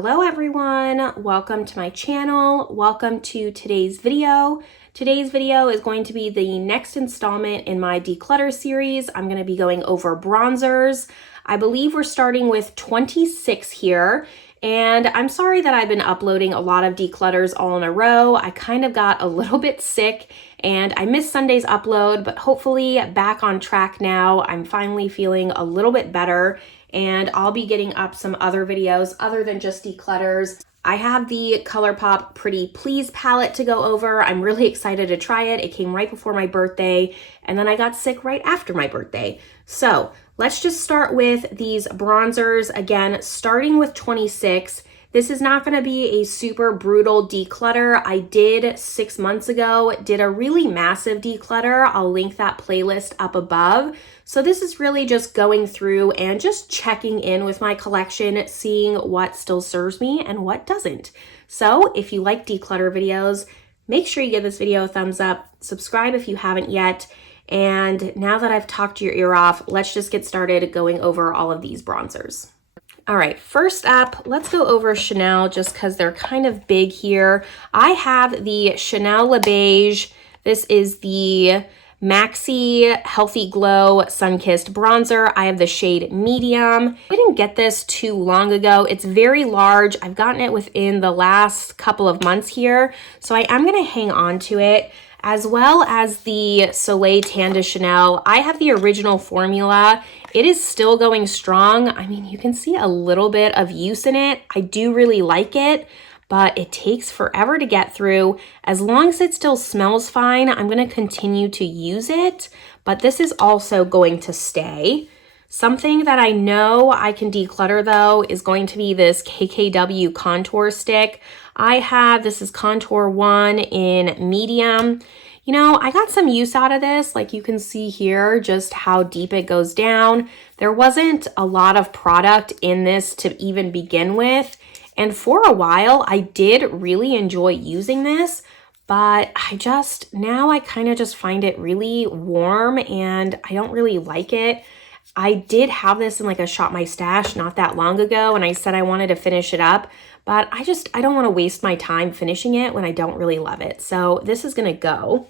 Hello everyone, welcome to my channel. Welcome to today's video. Today's video is going to be the next installment in my declutter series. I'm going to be going over bronzers. I believe we're starting with 26 here. And I'm sorry that I've been uploading a lot of declutters all in a row. I kind of got a little bit sick and I missed Sunday's upload, but hopefully back on track now. I'm finally feeling a little bit better and I'll be getting up some other videos other than just declutters. I have the ColourPop Pretty Please palette to go over. I'm really excited to try it. It came right before my birthday and then I got sick right after my birthday. So let's just start with these bronzers. Again, starting with 26. This is not going to be a super brutal declutter. I did 6 months ago, did a really massive declutter. I'll link that playlist up above. So this is really just going through and just checking in with my collection, seeing what still serves me and what doesn't. So if you like declutter videos, make sure you give this video a thumbs up, subscribe if you haven't yet. And now that I've talked your ear off, let's just get started going over all of these bronzers. All right, first up, let's go over Chanel just because they're kind of big here. I have the Chanel Le Beige. This is the Maxi Healthy Glow Sun-Kissed Bronzer. I have the shade Medium. I didn't get this too long ago. It's very large. I've gotten it within the last couple of months here, so I am gonna hang on to it. As well as the Soleil Tan de Chanel. I have the original formula. It is still going strong. I mean, you can see a little bit of use in it. I do really like it, but it takes forever to get through. As long as it still smells fine, I'm gonna continue to use it, but this is also going to stay. Something that I know I can declutter though is going to be this KKW contour stick. This is Contour 1 in medium. You know, I got some use out of this, like you can see here, just how deep it goes down. There wasn't a lot of product in this to even begin with. And for a while, I did really enjoy using this, but now I kind of just find it really warm and I don't really like it. I did have this in like a Shop My Stash not that long ago and I said I wanted to finish it up, but I don't want to waste my time finishing it when I don't really love it. So this is going to go.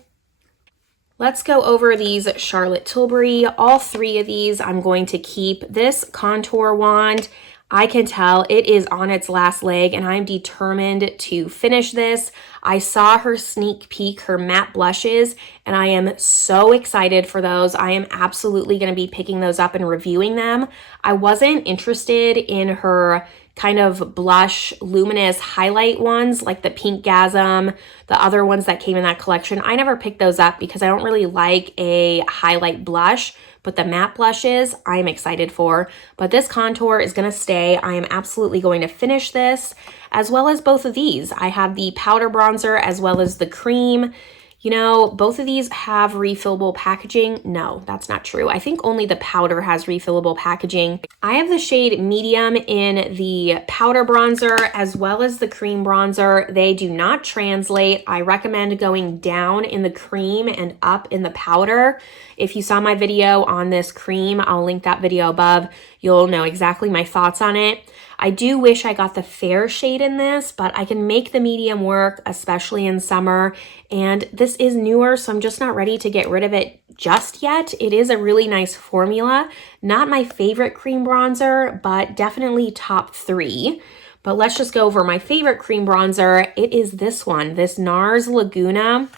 Let's go over these Charlotte Tilbury. All three of these I'm going to keep. This contour wand, I can tell it is on its last leg and I'm determined to finish this. I saw her sneak peek, her matte blushes, and I am so excited for those. I am absolutely going to be picking those up and reviewing them. I wasn't interested in her kind of blush luminous highlight ones like the Pink Gasm, the other ones that came in that collection. I never picked those up because I don't really like a highlight blush, but the matte blushes I'm excited for. But this contour is going to stay. I am absolutely going to finish this, as well as both of these. I have the powder bronzer as well as the cream. You know, both of these have refillable packaging. No, that's not true. I think only the powder has refillable packaging. I have the shade Medium in the powder bronzer as well as the cream bronzer. They do not translate. I recommend going down in the cream and up in the powder. If you saw my video on this cream, I'll link that video above. You'll know exactly my thoughts on it. I do wish I got the fair shade in this, but I can make the medium work, especially in summer. And this is newer, so I'm just not ready to get rid of it just yet. It is a really nice formula. Not my favorite cream bronzer, but definitely top 3. But let's just go over my favorite cream bronzer. It is this one, this NARS Laguna.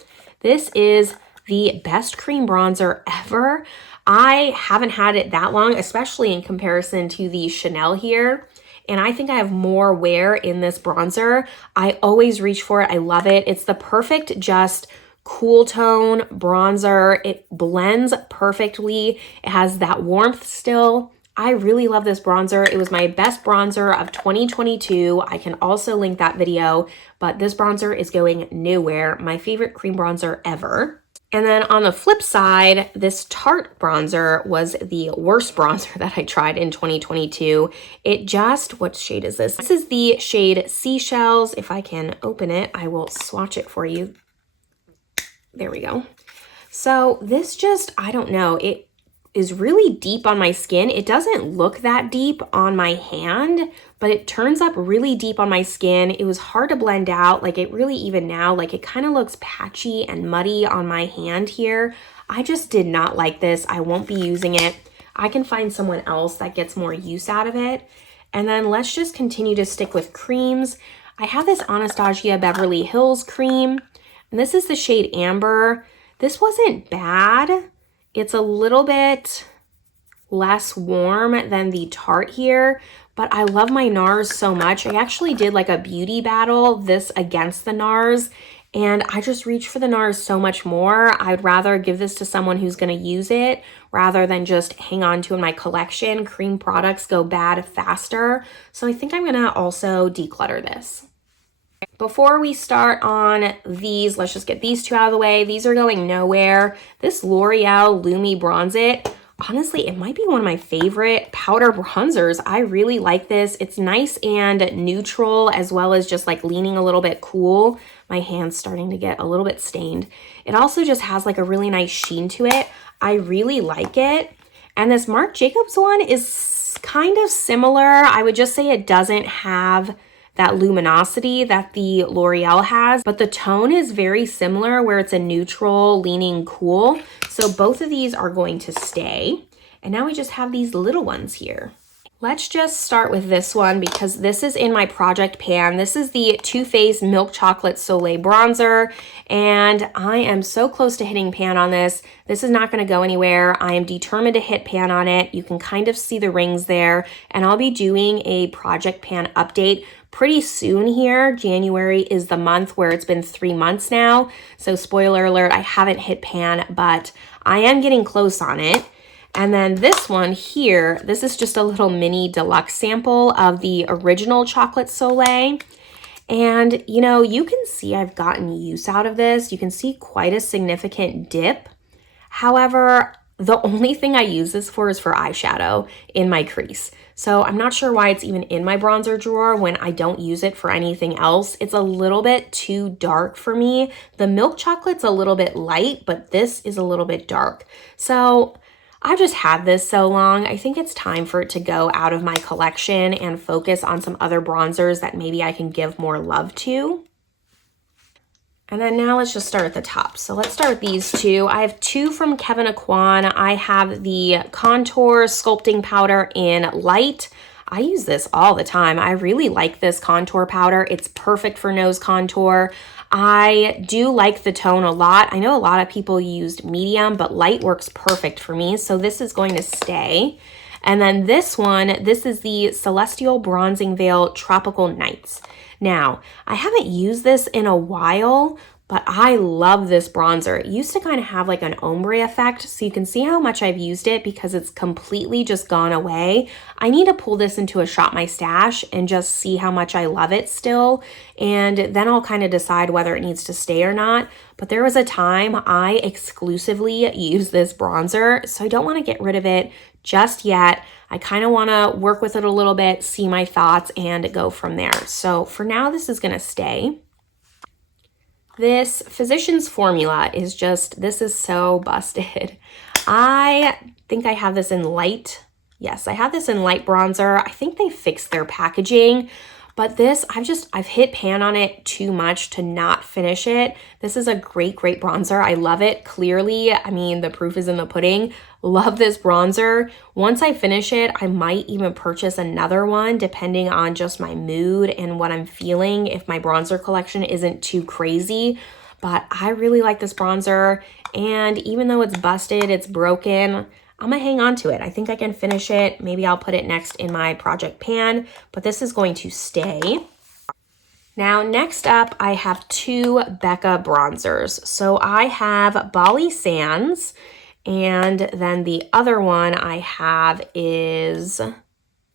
This is the best cream bronzer ever. I haven't had it that long, especially in comparison to the Chanel here. And I think I have more wear in this bronzer. I always reach for it. I love it. It's the perfect just cool tone bronzer. It blends perfectly. It has that warmth still. I really love this bronzer. It was my best bronzer of 2022. I can also link that video, but this bronzer is going nowhere. My favorite cream bronzer ever. And then on the flip side, this Tarte bronzer was the worst bronzer that I tried in 2022. What shade is this? This is the shade Seashells. If I can open it, I will swatch it for you. There we go. So this I don't know. is really deep on my skin. It doesn't look that deep on my hand, but it turns up really deep on my skin. It was hard to blend out. Like it really, even now, like it kind of looks patchy and muddy on my hand here. I just did not like this. I won't be using it. I can find someone else that gets more use out of it. And then let's just continue to stick with creams. I have this Anastasia Beverly Hills cream, and this is the shade Amber. This wasn't bad. It's a little bit less warm than the Tarte here, but I love my NARS so much. I actually did like a beauty battle, this against the NARS, and I just reach for the NARS so much more. I'd rather give this to someone who's gonna use it rather than just hang on to in my collection. Cream products go bad faster, so I think I'm gonna also declutter this. Before we start on these, let's just get these two out of the way. These are going nowhere. This L'Oreal Lumi Bronze It, honestly, it might be one of my favorite powder bronzers. I really like this. It's nice and neutral, as well as just like leaning a little bit cool. My hand's starting to get a little bit stained. It also just has like a really nice sheen to it. I really like it. And this Marc Jacobs one is kind of similar. I would just say it doesn't have that luminosity that the L'Oreal has, but the tone is very similar where it's a neutral leaning cool. So both of these are going to stay. And now we just have these little ones here. Let's just start with this one because this is in my project pan. This is the Too Faced Milk Chocolate Soleil Bronzer, and I am so close to hitting pan on this. This is not going to go anywhere. I am determined to hit pan on it. You can kind of see the rings there, and I'll be doing a project pan update pretty soon here. January is the month where it's been 3 months now. So spoiler alert, I haven't hit pan, but I am getting close on it. And then this one here, this is just a little mini deluxe sample of the original Chocolate Soleil. And you know, you can see I've gotten use out of this. You can see quite a significant dip. However, the only thing I use this for is for eyeshadow in my crease. So I'm not sure why it's even in my bronzer drawer when I don't use it for anything else. It's a little bit too dark for me. The milk chocolate's a little bit light, but this is a little bit dark. So I've just had this so long. I think it's time for it to go out of my collection and focus on some other bronzers that maybe I can give more love to. And then now let's just start at the top. So let's start with these two. I have two from Kevyn Aucoin. I have the Contour Sculpting Powder in Light. I use this all the time. I really like this contour powder. It's perfect for nose contour. I do like the tone a lot. I know a lot of people used medium, but light works perfect for me. So this is going to stay. And then this one, this is the Celestial Bronzing Veil Tropical Nights. Now, I haven't used this in a while, but I love this bronzer. It used to kind of have like an ombre effect, so you can see how much I've used it because it's completely just gone away. I need to pull this into a Shop My Stash and just see how much I love it still, and then I'll kind of decide whether it needs to stay or not. But there was a time I exclusively used this bronzer, so I don't want to get rid of it just yet. I kind of want to work with it a little bit, see my thoughts, and go from there. So for now, this is going to stay. This Physicians Formula is just, this is so busted. I think I have this in light. Yes, I have this in light bronzer. I think they fixed their packaging, but this, I've hit pan on it too much to not finish it. This is a great, great bronzer. I love it. Clearly, I mean, the proof is in the pudding. Love this bronzer. Once I finish it, I might even purchase another one depending on just my mood and what I'm feeling if my bronzer collection isn't too crazy. But I really like this bronzer, and even though it's busted, it's broken, I'm gonna hang on to it. I think I can finish it. Maybe I'll put it next in my project pan, but this is going to stay. Now, next up, I have two Becca bronzers. So I have Bali Sands, and then the other one I have is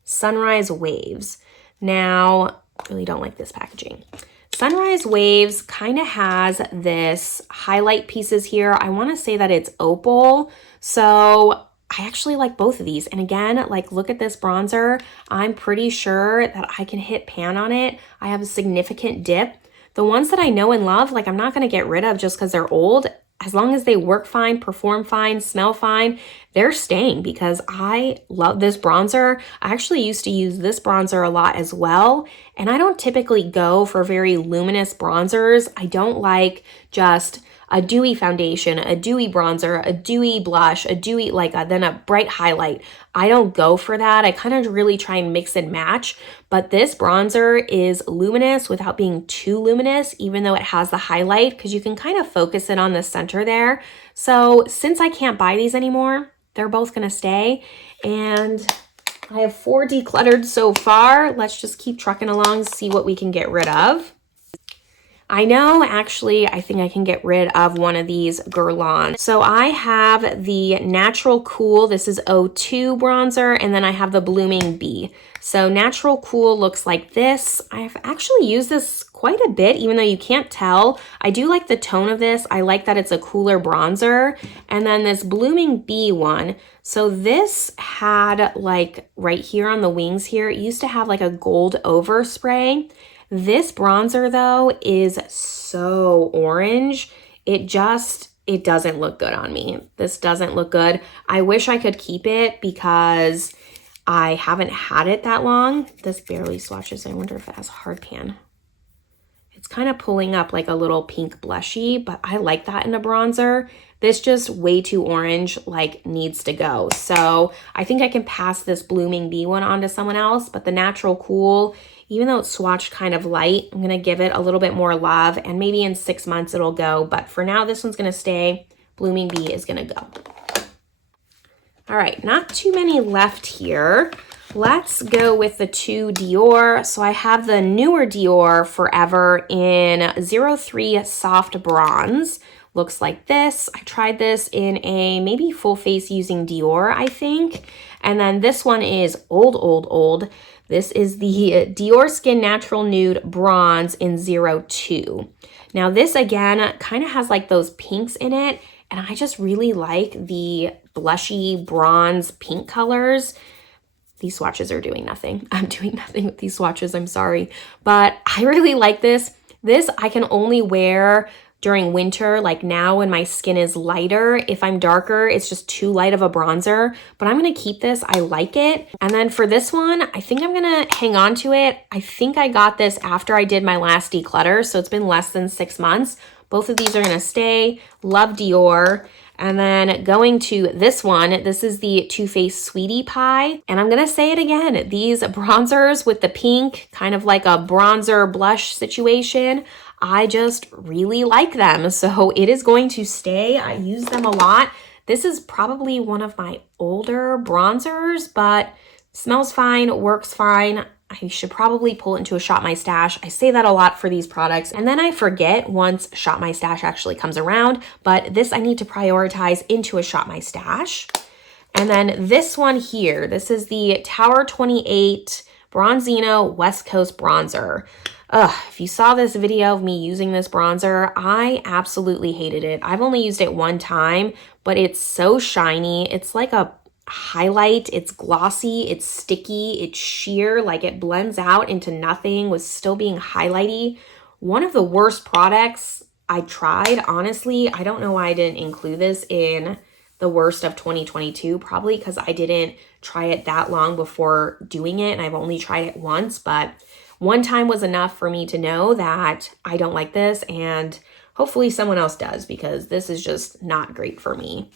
Sunrise Waves. Now, I really don't like this packaging. Sunrise Waves kind of has this highlight pieces here. I want to say that it's opal. So I actually like both of these. And again, like, look at this bronzer. I'm pretty sure that I can hit pan on it. I have a significant dip. The ones that I know and love, like, I'm not going to get rid of just because they're old. As long as they work fine, perform fine, smell fine, they're staying because I love this bronzer. I actually used to use this bronzer a lot as well, and I don't typically go for very luminous bronzers. I don't like just a dewy foundation, a dewy bronzer, a dewy blush, a dewy, then a bright highlight. I don't go for that. I kind of really try and mix and match, but this bronzer is luminous without being too luminous, even though it has the highlight, because you can kind of focus it on the center there. So since I can't buy these anymore, they're both gonna stay. And I have 4 decluttered so far. Let's just keep trucking along, see what we can get rid of. I know, actually, I think I can get rid of one of these Guerlain. So I have the Natural Cool, this is 02 bronzer, and then I have the Blooming Bee. So Natural Cool looks like this. I've actually used this quite a bit, even though you can't tell. I do like the tone of this. I like that it's a cooler bronzer. And then this Blooming Bee one. So this had like right here on the wings here, it used to have like a gold overspray. This bronzer though is so orange. It doesn't look good on me. This doesn't look good. I wish I could keep it because I haven't had it that long. This barely swatches. I wonder if it has hard pan. It's kind of pulling up like a little pink blushy, but I like that in a bronzer. This just way too orange, like needs to go. So I think I can pass this Blooming Bee one on to someone else, but the Natural Cool, even though it's swatched kind of light, I'm gonna give it a little bit more love, and maybe in 6 months it'll go, but for now this one's gonna stay. Blooming Bee is gonna go. All right, not too many left here. Let's go with the 2 Dior. So I have the newer Dior Forever in 03 Soft Bronze. Looks like this. I tried this in a maybe full face using Dior, I think. And then this one is old. This is the Dior Skin Natural Nude Bronze in 02. Now this again kind of has like those pinks in it, and I just really like the blushy bronze pink colors. These swatches are doing nothing. I'm doing nothing with these swatches, I'm sorry. But I really like this. This I can only wear during winter, like now when my skin is lighter. If I'm darker, it's just too light of a bronzer, but I'm gonna keep this. I like it. And then for this one, I think I'm gonna hang on to it. I think I got this after I did my last declutter, so it's been less than 6 months. Both of these are gonna stay. Love Dior. And then going to this one, this is the Too Faced Sweetie Pie. And I'm gonna say it again, these bronzers with the pink, kind of like a bronzer blush situation, I just really like them. So it is going to stay. I use them a lot. This is probably one of my older bronzers, but smells fine, works fine. I should probably pull it into a Shop My Stash. I say that a lot for these products, and then I forget once Shop My Stash actually comes around, but this I need to prioritize into a Shop My Stash. And then this one here, this is the Tower 28 Bronzino West Coast Bronzer. If you saw this video of me using this bronzer, I absolutely hated it. I've only used it one time, but it's so shiny. It's like a highlight. It's glossy, it's sticky, it's sheer, like it blends out into nothing with still being highlighty. One of the worst products I tried, honestly. I don't know why I didn't include this in the worst of 2022, probably because I didn't try it that long before doing it, and I've only tried it once, but one time was enough for me to know that I don't like this, and hopefully someone else does, because this is just not great for me.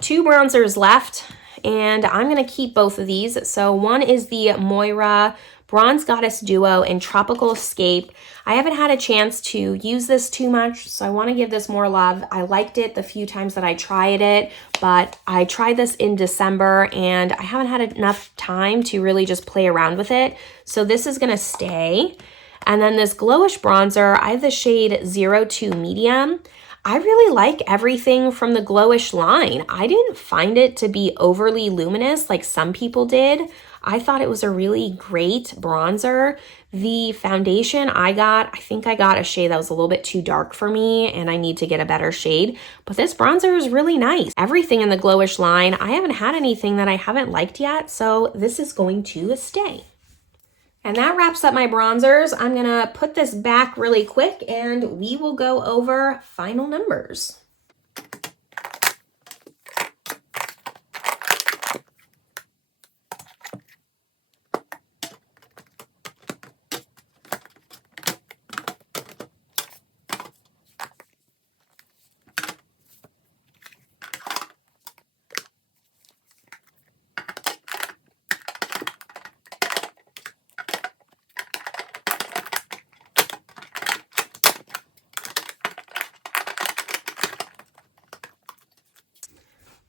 2 bronzers left, and I'm gonna keep both of these. So one is the Moira Bronze Goddess Duo in Tropical Escape. I haven't had a chance to use this too much, so I want to give this more love. I liked it the few times that I tried it, but I tried this in December and I haven't had enough time to really just play around with it. So this is gonna stay. And then this Glowish bronzer, I have the shade 02 Medium. I really like everything from the Glowish line. I didn't find it to be overly luminous like some people did. I thought it was a really great bronzer. The foundation I think I got a shade that was a little bit too dark for me, and I need to get a better shade. But this bronzer is really nice. Everything in the Glowish line, I haven't had anything that I haven't liked yet, so this is going to stay. And that wraps up my bronzers. I'm gonna put this back really quick and we will go over final numbers.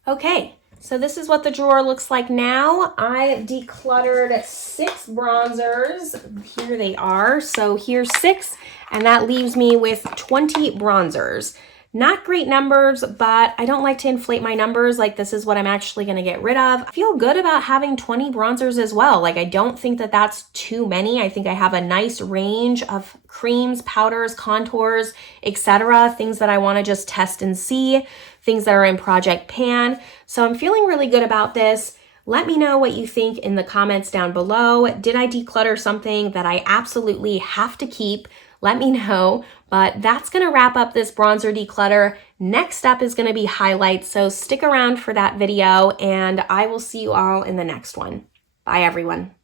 Okay, so this is what the drawer looks like now. I decluttered 6 bronzers. Here they are. So here's 6, and that leaves me with 20 bronzers. Not great numbers, but I don't like to inflate my numbers. Like, this is what I'm actually going to get rid of. I feel good about having 20 bronzers as well. Like, I don't think that that's too many. I think I have a nice range of creams, powders, contours, etc. Things that I want to just test and see, things that are in Project Pan. So I'm feeling really good about this. Let me know what you think in the comments down below. Did I declutter something that I absolutely have to keep? Let me know. But that's going to wrap up this bronzer declutter. Next up is going to be highlights, so stick around for that video, and I will see you all in the next one. Bye, everyone.